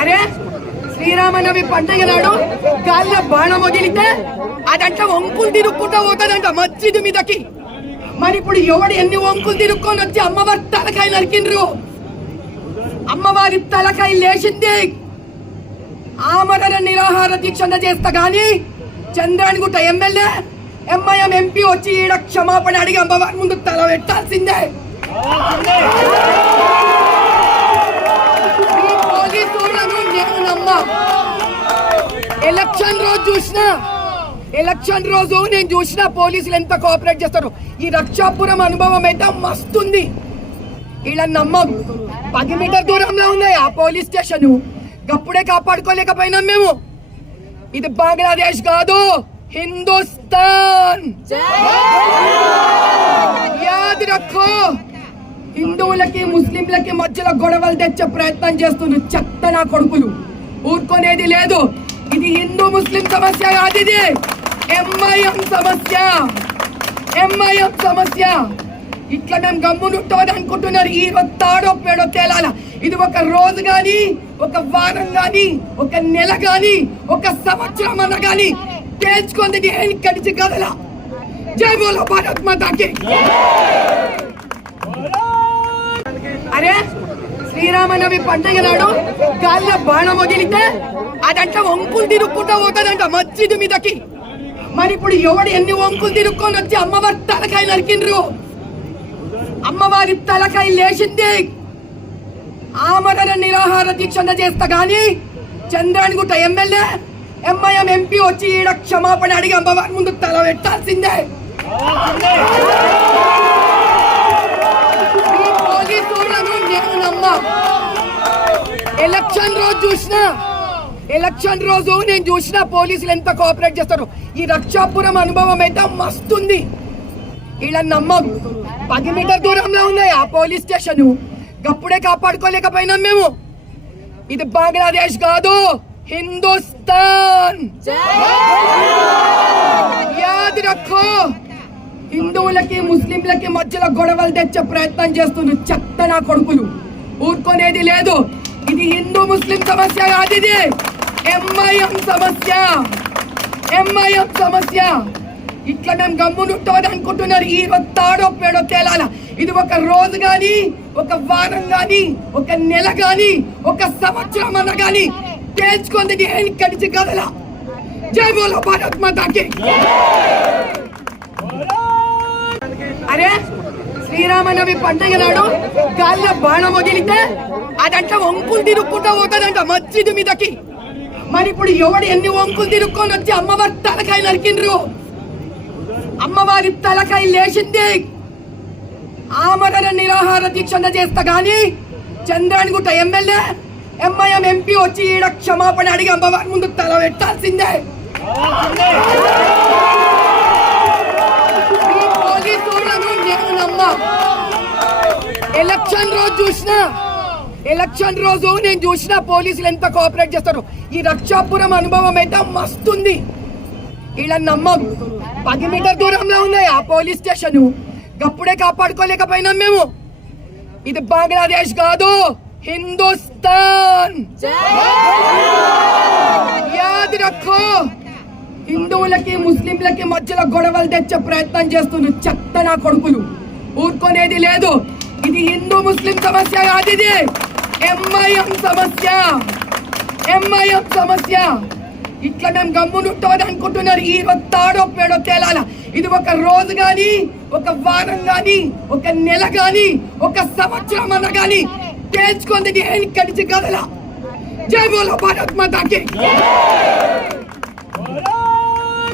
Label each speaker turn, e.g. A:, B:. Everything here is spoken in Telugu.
A: అరే శ్రీరామనవి పండగ నాడు గాల్లో బాణం వదిలితే అదంట వంకులు తిరుక్కుంటా పోతుందంట మస్జిద్ మీదకి. మరి ఇప్పుడు ఎవడు ఎన్ని వంకులు తిరుక్కొని వచ్చి అమ్మవారి తలకాయ నరికిండ్రు? అమ్మవారి తలకాయ లేచింది. ఆమరణ నిరాహార దీక్షణ చేస్తా గాని చంద్రానిగుట్ట ఎమ్మెల్యే ఎంఐఎం ఎంపీ వచ్చి ఈడ క్షమాపణ అడిగి అమ్మవారి ముందు తల పెట్టాల్సిందే ఈ నేను నమ్మా ఎలక్షన్ రోజు చూసిన ఎలక్షన్ రోజు నేను చూసిన పోలీసులు ఎంత కోఆపరేట్ చేస్తారు. ఈ రక్షాపురం అనుభవం అయితే మస్తుంది. ఇలా నమ్మం. పది మీటర్ దూరంలో ఉంది ఆ పోలీస్ స్టేషన్. గప్పుడే కాపాడుకోలేకపోయినాం మేము. ఇది బంగ్లాదేశ్ కాదు హిందుస్థాన్. యాద్ రఖో హిందువులకి ముస్లింలకి మధ్యలో గొడవలు తెచ్చే ప్రయత్నం చేస్తున్న చెత్త నా కొడుకులు. ఊరుకునేది లేదు. ఇది హిందూ ముస్లిం సమస్య కాదు ఇది. ఎంఐఎం సమస్య. ఎంఐఎం సమస్య. ఇట్లా మేము గమ్మునుంటుంది అనుకుంటున్నారు. ఈ రోజు తాడో పేడో తేలాల. ఇది ఒక రోజు కానీ ఒక వారం కానీ ఒక నెల కానీ ఒక సంవత్సరం అన్న కానీ తేల్చుకుంది నేను కడిచి కదలా జై బోలో భారత్ మాతాకి. అరే శ్రీరామనవి పండగ నాడు గాల్లో బాణం వదిలితే అదంట వంకులు తిరుక్కుంటా పోతుందంట మస్జిద్ మీదకి. మరి ఇప్పుడు ఎవడు ఎన్ని వంకులు తిరుక్కొని వచ్చి అమ్మవారి తలకాయ నరికిండ్రు? అమ్మవారి తలకాయ లేచింది. ఆమరణ నిరాహార దీక్షణ చేస్తా గాని చంద్రానిగుట్ట ఎమ్మెల్యే ఎంఐఎం ఎంపీ వచ్చి ఈడ క్షమాపణ అడిగి అమ్మవారి ముందు తల పెట్టాల్సిందే ఈ పోలీసులను నేను నమ్మా ఎలక్షన్ రోజు చూసిన? ఎలక్షన్ రోజు నేను చూసిన పోలీసులు ఎంత కోఆపరేట్ చేస్తారు. ఈ రక్షాపురం అనుభవం అయితే మస్తుంది. ఇలా నమ్మం. పది మీటర్ దూరంలో ఉన్నాయి ఆ పోలీస్ స్టేషన్. గప్పుడే కాపాడుకోలేకపోయినాం మేము. ఇది బంగ్లాదేశ్ కాదు హిందుస్థాన్. యాద్ రఖో హిందువులకి ముస్లింలకి మధ్యలో గొడవలు తెచ్చే ప్రయత్నం చేస్తున్న చెత్త నా కొడుకులు. ఊరుకునేది లేదు. ఇది హిందూ ముస్లిం సమస్య కాదు ఇది. ఎంఐఎం సమస్య. ఎంఐఎం సమస్య. ఇట్లా మేము గమ్మునుంటుంది అనుకుంటున్నారు. ఈ రోజు తాడో పేడో తేలాల. ఇది ఒక రోజు కానీ ఒక వారం కానీ ఒక నెల కానీ ఒక సంవత్సరం అన్న కానీ తేల్చుకుంది నేను కడిచి కదలా. జై బోలో భారత్ మాతాకి. అరే శ్రీరామనవి పండుగ నాడు గాల్లో బాణం వదిలితే అదంట వంకులు తిరుక్కుంటూ పోతుందంట మస్జిద్ మీదకి. మరి ఇప్పుడు ఎవడు ఎన్ని వంకులు తిరుక్కొని వచ్చి అమ్మవారి తలకాయ నరికిండ్రు? అమ్మవారి తలకాయ లేచింది. ఆమరణ నిరాహార దీక్షణ చేస్తా గాని చంద్రానిగుట్ట ఎమ్మెల్యే ఎంఐఎం ఎంపీ వచ్చి ఈడ క్షమాపణ అడిగి అమ్మవారి ముందు తల పెట్టాల్సిందే. ఎలక్షన్ రోజు చూసినా ఎలక్షన్ రోజు నేను చూసిన పోలీసులు ఎంత కోఆపరేట్ చేస్తారు? ఈ రక్షాపురం అనుభవం అయితే మస్తుంది? ఇలా నమ్మం. పది మీటర్ దూరంలో ఉన్నాయి ఆ పోలీస్ స్టేషన్. గప్పుడే కాపాడుకోలేకపోయినాం మేము. ఇది బంగ్లాదేశ్ కాదు హిందుస్థాన్. యాద్ రఖో హిందువులకి ముస్లింలకి మధ్యలో గొడవలు తెచ్చే ప్రయత్నం చేస్తున్న చెత్త నా కొడుకులు. ఊరుకునేది లేదు. ఇది హిందూ ముస్లిం సమస్య కాదు ఇది. ఎంఐఎం సమస్య. ఎంఐఎం సమస్య. ఇట్లా మేము గమ్మునుంటుంది అనుకుంటున్నారు ఈ తాడో పేడో తేలాల? ఇది ఒక రోజు కానీ ఒక వారం కానీ ఒక నెల కానీ ఒక సంవత్సరం అన్న కానీ తేల్చుకుంది నేను కడిచి కదలా జై బోలో భారత్ మాతాకి.